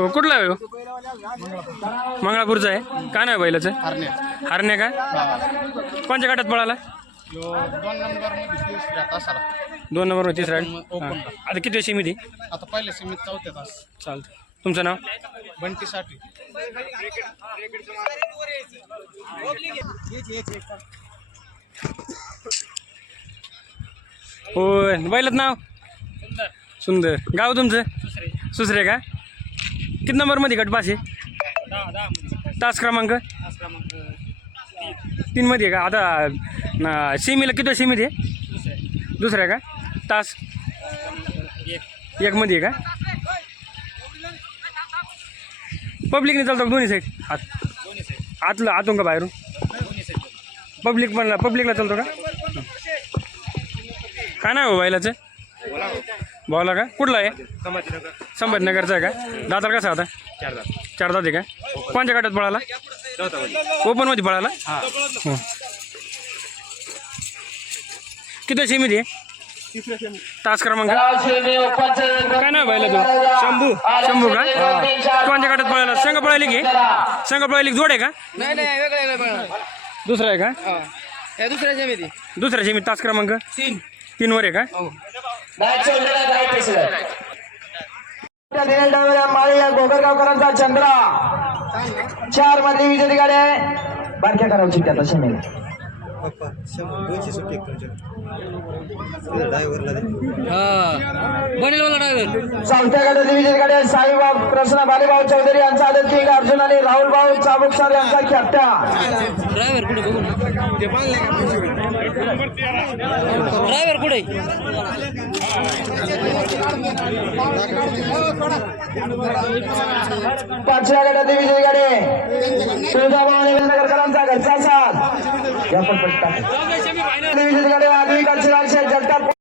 हो कुठला आहे हो? मंगळापूरचा आहे. काय नाव आहे बैलाचं? हरण्या. हरण्या का? कोणत्या गटात पळाला? दोन नंबर दोन नंबर तिसरा. हां. आता किती सीमिती आता पहिले सीमित चौथ्या तास. चालतं तुमचं नाव? बंटीसाठी बैलात नाव? सुंदर. गाव तुमचं? सुसरे का? किती नंबरमध्ये गट पास आहे तास क्रमांक? तीनमध्ये आहे का? आता न- सेमीला किती सेमीत आहे? दुसऱ्या का? तास? एकमध्ये आहे का? पब्लिकने चालतो का दोन्ही साईड आत आतलं आतून का बाहेरून? पब्लिक पण पब्लिकला चालतो का? काय नाही हो बैलाचं? बोला का? कुठला आहे? संभाजीनगरचा आहे का? दातार कसा होता चार दात. आहे का? कोणत्या गटात पळाला? ओपनमध्ये पळाला? हं. किती सेमीत आहे? तास क्रमांक. काय नाव बैला तू शंभू. शंभू का? कोणत्या गटात पळाला? संघ पळाली की? संघ पळाली की जोड आहे का? नाही नाही दुसरा आहे का? दुसऱ्या जमिती दुसऱ्या सेमीत तास क्रमांक? तीन. तीन वर आहे का? गोगरगावकरांचा चंद्रा. चार मधली विजेती गाडी आहे. बारक्या करायची त्या तशा मी हा बनेल मला ड्रायव्हर चौथ्या गटातली गाडी साईबाब प्रसन्न बालेभाऊ चौधरी यांचा आदत किंग अर्जुन आणि राहुल भाऊ चाबुक सर यांचा कुठे बघू ड्रायव्हर कुठे? पाचव्या गटातली विजेती गाडी नगरकरांचा घरचा साथ. या पण. विजेती गाडी जगताप.